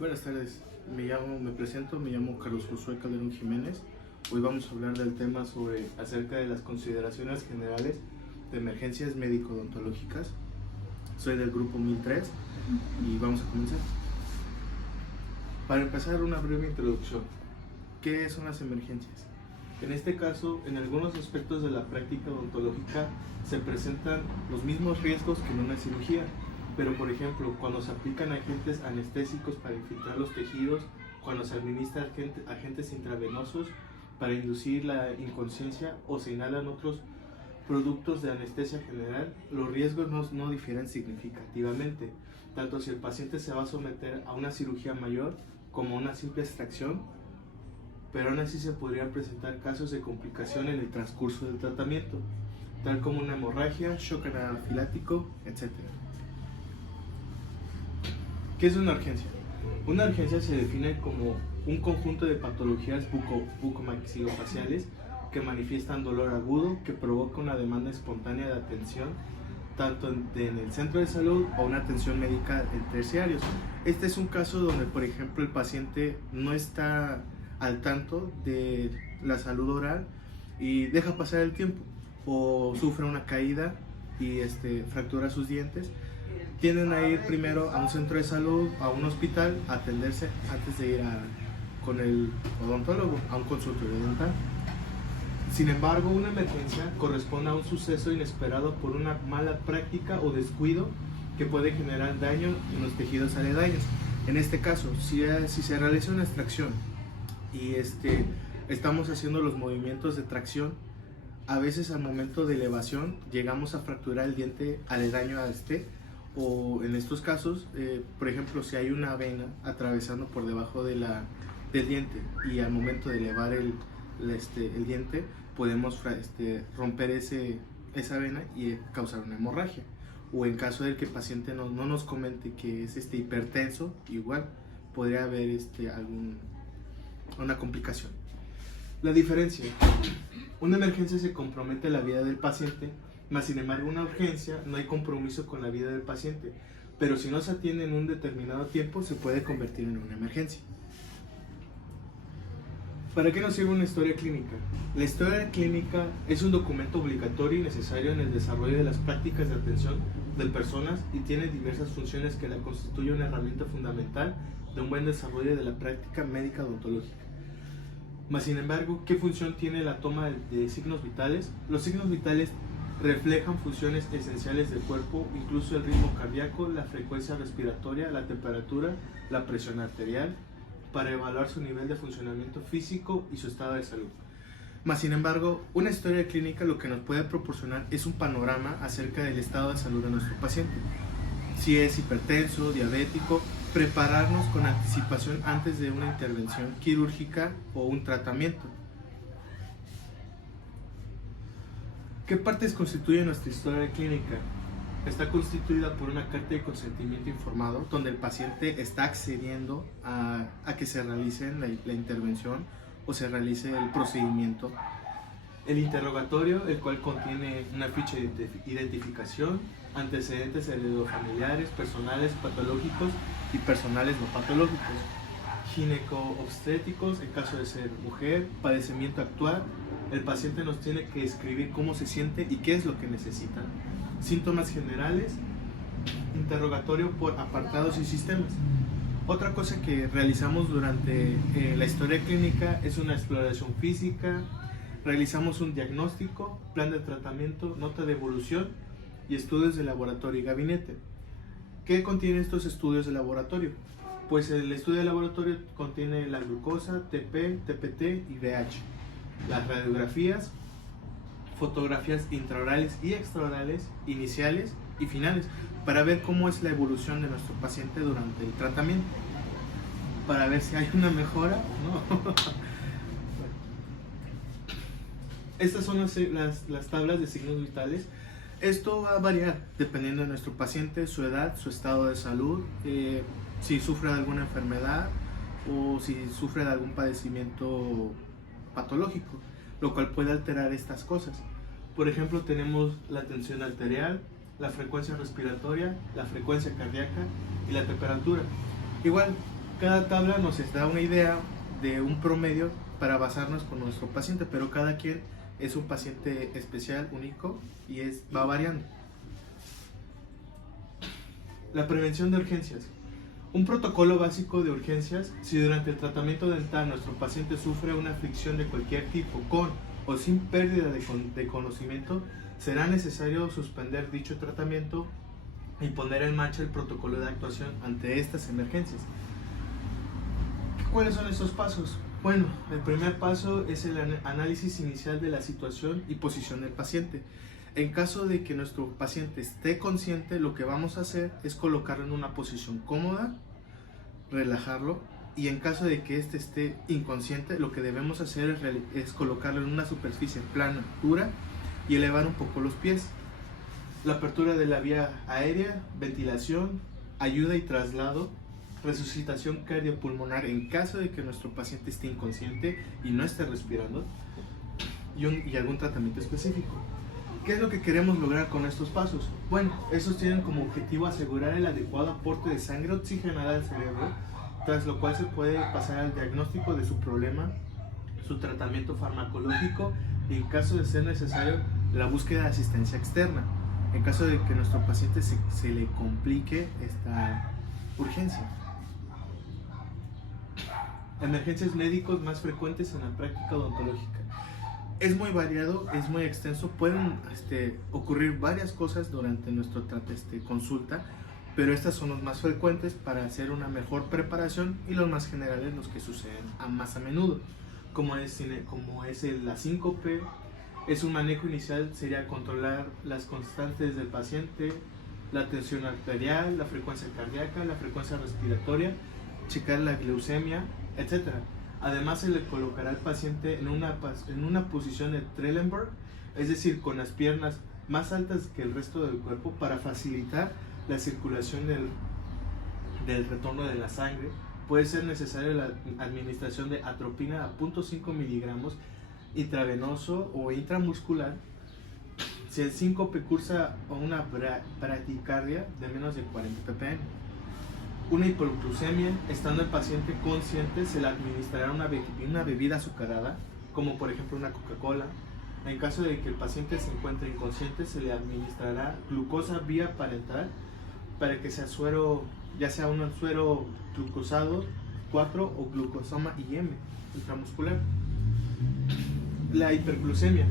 Buenas tardes, me presento, me llamo Carlos Josué Calderón Jiménez. Hoy vamos a hablar del tema acerca de las consideraciones generales de emergencias médico-odontológicas. Soy del grupo 1003 y vamos a comenzar. Para empezar, una breve introducción. ¿Qué son las emergencias? En este caso, en algunos aspectos de la práctica odontológica se presentan los mismos riesgos que en una cirugía, pero por ejemplo, cuando se aplican agentes anestésicos para infiltrar los tejidos, cuando se administran agentes intravenosos para inducir la inconsciencia o se inhalan otros productos de anestesia general, los riesgos no difieren significativamente, tanto si el paciente se va a someter a una cirugía mayor como a una simple extracción, pero aún así se podrían presentar casos de complicación en el transcurso del tratamiento, tal como una hemorragia, shock anafiláctico, etc. ¿Qué es una urgencia? Una urgencia se define como un conjunto de patologías bucomaxilofaciales que manifiestan dolor agudo que provoca una demanda espontánea de atención tanto en el centro de salud o una atención médica en terciarios. Este es un caso donde, por ejemplo, el paciente no está al tanto de la salud oral y deja pasar el tiempo o sufre una caída y fractura sus dientes. Tienden a ir primero a un centro de salud, a un hospital, a atenderse antes de ir con el odontólogo, a un consultorio dental. Sin embargo, una emergencia corresponde a un suceso inesperado por una mala práctica o descuido que puede generar daño en los tejidos aledaños. En este caso, si se realiza una extracción y estamos haciendo los movimientos de tracción, a veces al momento de elevación llegamos a fracturar el diente aledaño a o en estos casos, por ejemplo, si hay una vena atravesando por debajo del diente y al momento de elevar el diente podemos romper esa vena y causar una hemorragia, o en caso de que el paciente no nos comente que es hipertenso, igual podría haber una complicación. La diferencia: una emergencia se compromete la vida del paciente, mas sin embargo una urgencia no hay compromiso con la vida del paciente, pero si no se atiende en un determinado tiempo se puede convertir en una emergencia. ¿Para qué nos sirve una historia clínica? La historia clínica es un documento obligatorio y necesario en el desarrollo de las prácticas de atención de personas y tiene diversas funciones que la constituyen una herramienta fundamental de un buen desarrollo de la práctica médica odontológica. Mas sin embargo, ¿qué función tiene la toma de signos vitales? Los signos vitales reflejan funciones esenciales del cuerpo, incluso el ritmo cardíaco, la frecuencia respiratoria, la temperatura, la presión arterial, para evaluar su nivel de funcionamiento físico y su estado de salud. Mas sin embargo, una historia clínica lo que nos puede proporcionar es un panorama acerca del estado de salud de nuestro paciente. Si es hipertenso, diabético, prepararnos con anticipación antes de una intervención quirúrgica o un tratamiento. ¿Qué partes constituye nuestra historia clínica? Está constituida por una carta de consentimiento informado, donde el paciente está accediendo a que se realice la intervención o se realice el procedimiento. El interrogatorio, el cual contiene una ficha de identificación, antecedentes heredofamiliares, personales patológicos y personales no patológicos, gineco-obstétricos en caso de ser mujer, padecimiento actual. El paciente nos tiene que escribir cómo se siente y qué es lo que necesita. Síntomas generales, interrogatorio por apartados y sistemas. Otra cosa que realizamos durante la historia clínica es una exploración física, realizamos un diagnóstico, plan de tratamiento, nota de evolución y estudios de laboratorio y gabinete. ¿Qué contienen estos estudios de laboratorio? Pues el estudio de laboratorio contiene la glucosa, TP, TPT y VH, las radiografías, fotografías intraorales y extraorales, iniciales y finales, para ver cómo es la evolución de nuestro paciente durante el tratamiento, para ver si hay una mejora o no. Estas son las tablas de signos vitales. Esto va a variar dependiendo de nuestro paciente, su edad, su estado de salud, si sufre de alguna enfermedad o si sufre de algún padecimiento patológico, lo cual puede alterar estas cosas. Por ejemplo, tenemos la tensión arterial, la frecuencia respiratoria, la frecuencia cardíaca y la temperatura. Igual, Cada tabla nos da una idea de un promedio para basarnos con nuestro paciente, pero cada quien es un paciente especial, único, y va variando. La prevención de urgencias. Un protocolo básico de urgencias: si durante el tratamiento dental nuestro paciente sufre una aflicción de cualquier tipo, con o sin pérdida de conocimiento, será necesario suspender dicho tratamiento y poner en marcha el protocolo de actuación ante estas emergencias. ¿Cuáles son estos pasos? Bueno, el primer paso es el análisis inicial de la situación y posición del paciente. En caso de que nuestro paciente esté consciente, lo que vamos a hacer es colocarlo en una posición cómoda, relajarlo, y en caso de que éste esté inconsciente, lo que debemos hacer es colocarlo en una superficie plana, dura, y elevar un poco los pies. La apertura de la vía aérea, ventilación, ayuda y traslado, resucitación cardiopulmonar en caso de que nuestro paciente esté inconsciente y no esté respirando, y algún tratamiento específico. ¿Qué es lo que queremos lograr con estos pasos? Bueno, estos tienen como objetivo asegurar el adecuado aporte de sangre oxigenada al cerebro, tras lo cual se puede pasar al diagnóstico de su problema, su tratamiento farmacológico y, en caso de ser necesario, la búsqueda de asistencia externa, en caso de que nuestro paciente se le complique esta urgencia. Emergencias médicos más frecuentes en la práctica odontológica. Es muy variado, es muy extenso, pueden ocurrir varias cosas durante nuestra consulta, pero estas son los más frecuentes para hacer una mejor preparación, y los más generales los que suceden más a menudo, como es la síncope. Es un manejo inicial, sería controlar las constantes del paciente, la tensión arterial, la frecuencia cardíaca, la frecuencia respiratoria, checar la glucemia, etc. Además, se le colocará al paciente en una posición de Trendelenburg, es decir, con las piernas más altas que el resto del cuerpo, para facilitar la circulación del retorno de la sangre. Puede ser necesaria la administración de atropina a 0.5 miligramos intravenoso o intramuscular si el síncope cursa a una bradicardia de menos de 40 ppm. Una hipoglucemia: estando el paciente consciente, se le administrará una bebida azucarada, como por ejemplo una Coca-Cola. En caso de que el paciente se encuentre inconsciente, se le administrará glucosa vía parenteral, para que sea suero, ya sea un suero glucosado 4 o glucosoma IM intramuscular. La hiperglucemia: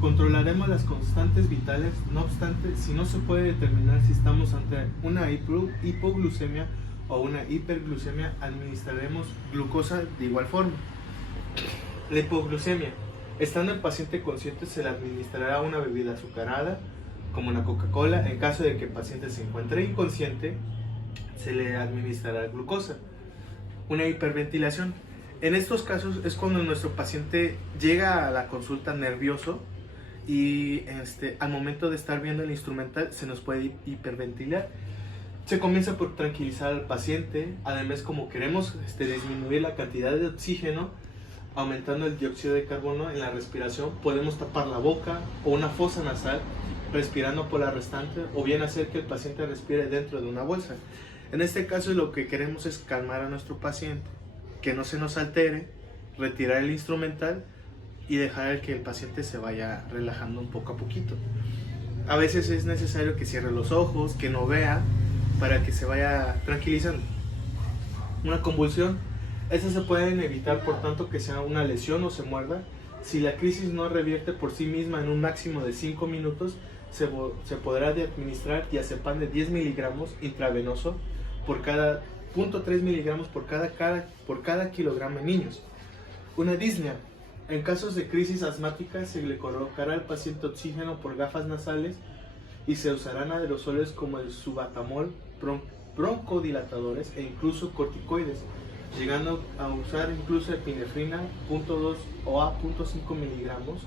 controlaremos las constantes vitales, no obstante, si no se puede determinar si estamos ante una hipoglucemia o una hiperglucemia, administraremos glucosa de igual forma. La hipoglucemia: estando el paciente consciente, se le administrará una bebida azucarada, como una Coca-Cola. En caso de que el paciente se encuentre inconsciente, se le administrará glucosa. Una hiperventilación: en estos casos es cuando nuestro paciente llega a la consulta nervioso y al momento de estar viendo el instrumental se nos puede hiperventilar. Se comienza por tranquilizar al paciente. Además, como queremos disminuir la cantidad de oxígeno, aumentando el dióxido de carbono en la respiración, podemos tapar la boca o una fosa nasal respirando por la restante, o bien hacer que el paciente respire dentro de una bolsa. En este caso, lo que queremos es calmar a nuestro paciente, que no se nos altere, retirar el instrumental y dejar que el paciente se vaya relajando un poco a poquito. A veces es necesario que cierre los ojos, que no vea, para que se vaya tranquilizando. Una convulsión: estas se pueden evitar por tanto que sea una lesión o se muerda. Si la crisis no revierte por sí misma en un máximo de 5 minutos, se podrá administrar diazepam de 10 miligramos intravenoso por cada 0.3 miligramos por cada kilogramo en niños. Una disnea: en casos de crisis asmática, se le colocará al paciente oxígeno por gafas nasales y se usarán aerosoles como el subatamol, broncodilatadores e incluso corticoides, llegando a usar incluso epinefrina 0.2 o a 0.5 miligramos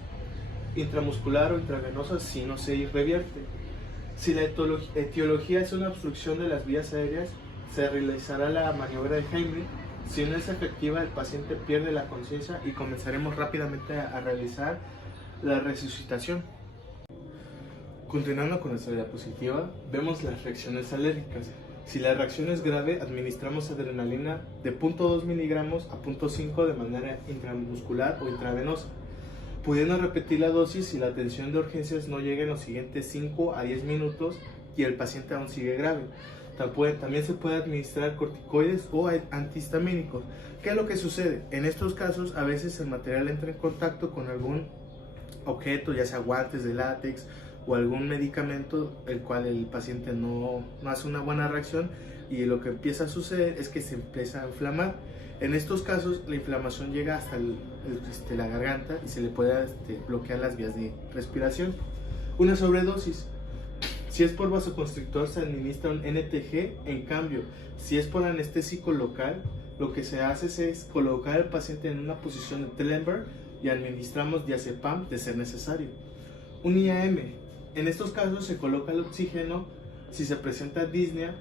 intramuscular o intravenosa si no se revierte. Si la etiología es una obstrucción de las vías aéreas, se realizará la maniobra de Heimlich. Si no es efectiva, el paciente pierde la conciencia y comenzaremos rápidamente a realizar la resucitación. Continuando con nuestra diapositiva, vemos las reacciones alérgicas. Si la reacción es grave, administramos adrenalina de 0.2 miligramos a 0.5 de manera intramuscular o intravenosa, pudiendo repetir la dosis si la atención de urgencias no llega en los siguientes 5 a 10 minutos y el paciente aún sigue grave. También se puede administrar corticoides o antihistamínicos. ¿Qué es lo que sucede? En estos casos, a veces el material entra en contacto con algún objeto, ya sea guantes de látex o algún medicamento, el cual el paciente no hace una buena reacción, y lo que empieza a suceder es que se empieza a inflamar. En estos casos, la inflamación llega hasta la garganta y se le puede bloquear las vías de respiración. Una sobredosis. Si es por vasoconstrictor, se administra un NTG. En cambio, si es por anestésico local, lo que se hace es colocar al paciente en una posición de Trendelenburg y administramos diazepam de ser necesario. Un IAM. En estos casos se coloca el oxígeno. Si se presenta disnea,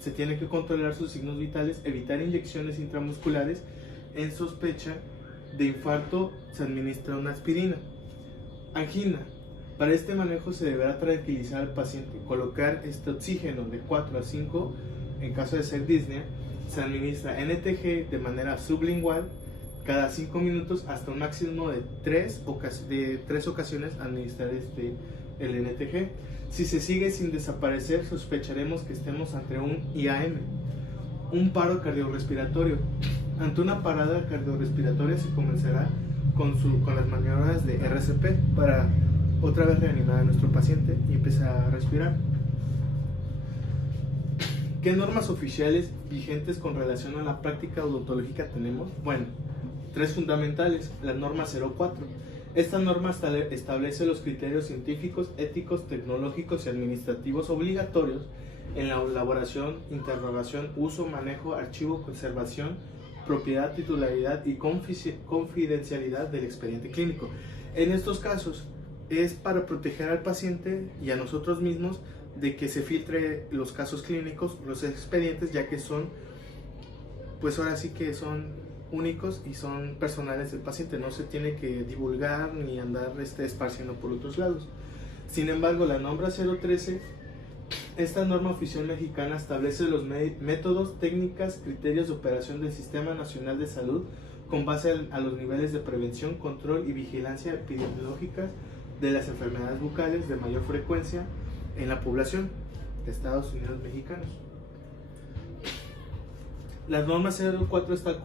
se tiene que controlar sus signos vitales, evitar inyecciones intramusculares. En sospecha de infarto, se administra una aspirina. Angina. Para este manejo se deberá tranquilizar al paciente, colocar este oxígeno de 4 a 5, en caso de ser disnea, se administra NTG de manera sublingual cada 5 minutos hasta un máximo de 3 ocasiones administrar el NTG. Si se sigue sin desaparecer, sospecharemos que estemos ante un IAM, un paro cardiorrespiratorio. Ante una parada cardiorrespiratoria se comenzará con las maniobras de RCP para otra vez reanimar a nuestro paciente y empezar a respirar. ¿Qué normas oficiales vigentes con relación a la práctica odontológica tenemos? Bueno, 3 fundamentales. La norma 04. Esta norma establece los criterios científicos, éticos, tecnológicos y administrativos obligatorios en la elaboración, interrogación, uso, manejo, archivo, conservación, propiedad, titularidad y confidencialidad del expediente clínico. En estos casos es para proteger al paciente y a nosotros mismos de que se filtre los casos clínicos, los expedientes, ya que son, pues ahora sí que son únicos y son personales del paciente, no se tiene que divulgar ni andar esparciendo por otros lados. Sin embargo, la norma 013, esta norma oficial mexicana establece los métodos, técnicas, criterios de operación del Sistema Nacional de Salud con base a los niveles de prevención, control y vigilancia epidemiológica de las enfermedades bucales de mayor frecuencia en la población de Estados Unidos mexicanos. La norma 04 está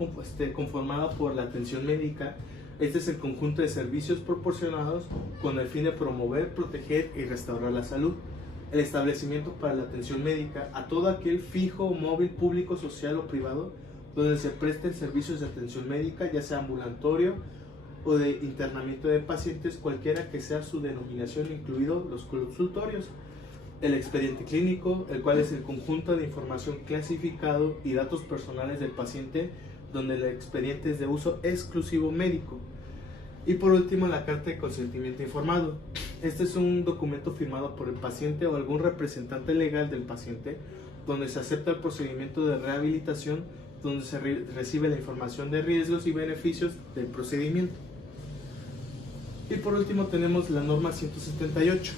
conformada por la atención médica. Este es el conjunto de servicios proporcionados con el fin de promover, proteger y restaurar la salud. El establecimiento para la atención médica a todo aquel fijo, móvil, público, social o privado donde se presten servicios de atención médica, ya sea ambulatorio o de internamiento de pacientes, cualquiera que sea su denominación, incluidos los consultorios. El expediente clínico, el cual es el conjunto de información clasificado y datos personales del paciente, donde el expediente es de uso exclusivo médico. Y por último, la carta de consentimiento informado. Este es un documento firmado por el paciente o algún representante legal del paciente, donde se acepta el procedimiento de rehabilitación, donde se recibe la información de riesgos y beneficios del procedimiento. Y por último tenemos la norma 178.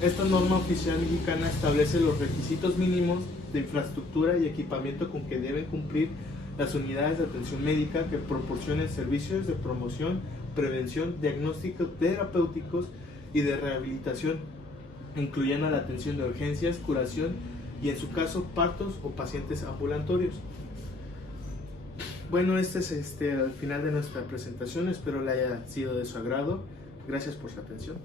Esta norma oficial mexicana establece los requisitos mínimos de infraestructura y equipamiento con que deben cumplir las unidades de atención médica que proporcionen servicios de promoción, prevención, diagnósticos terapéuticos y de rehabilitación, incluyendo la atención de urgencias, curación y en su caso partos o pacientes ambulatorios. Bueno, este es el final de nuestra presentación, espero le haya sido de su agrado. Gracias por su atención.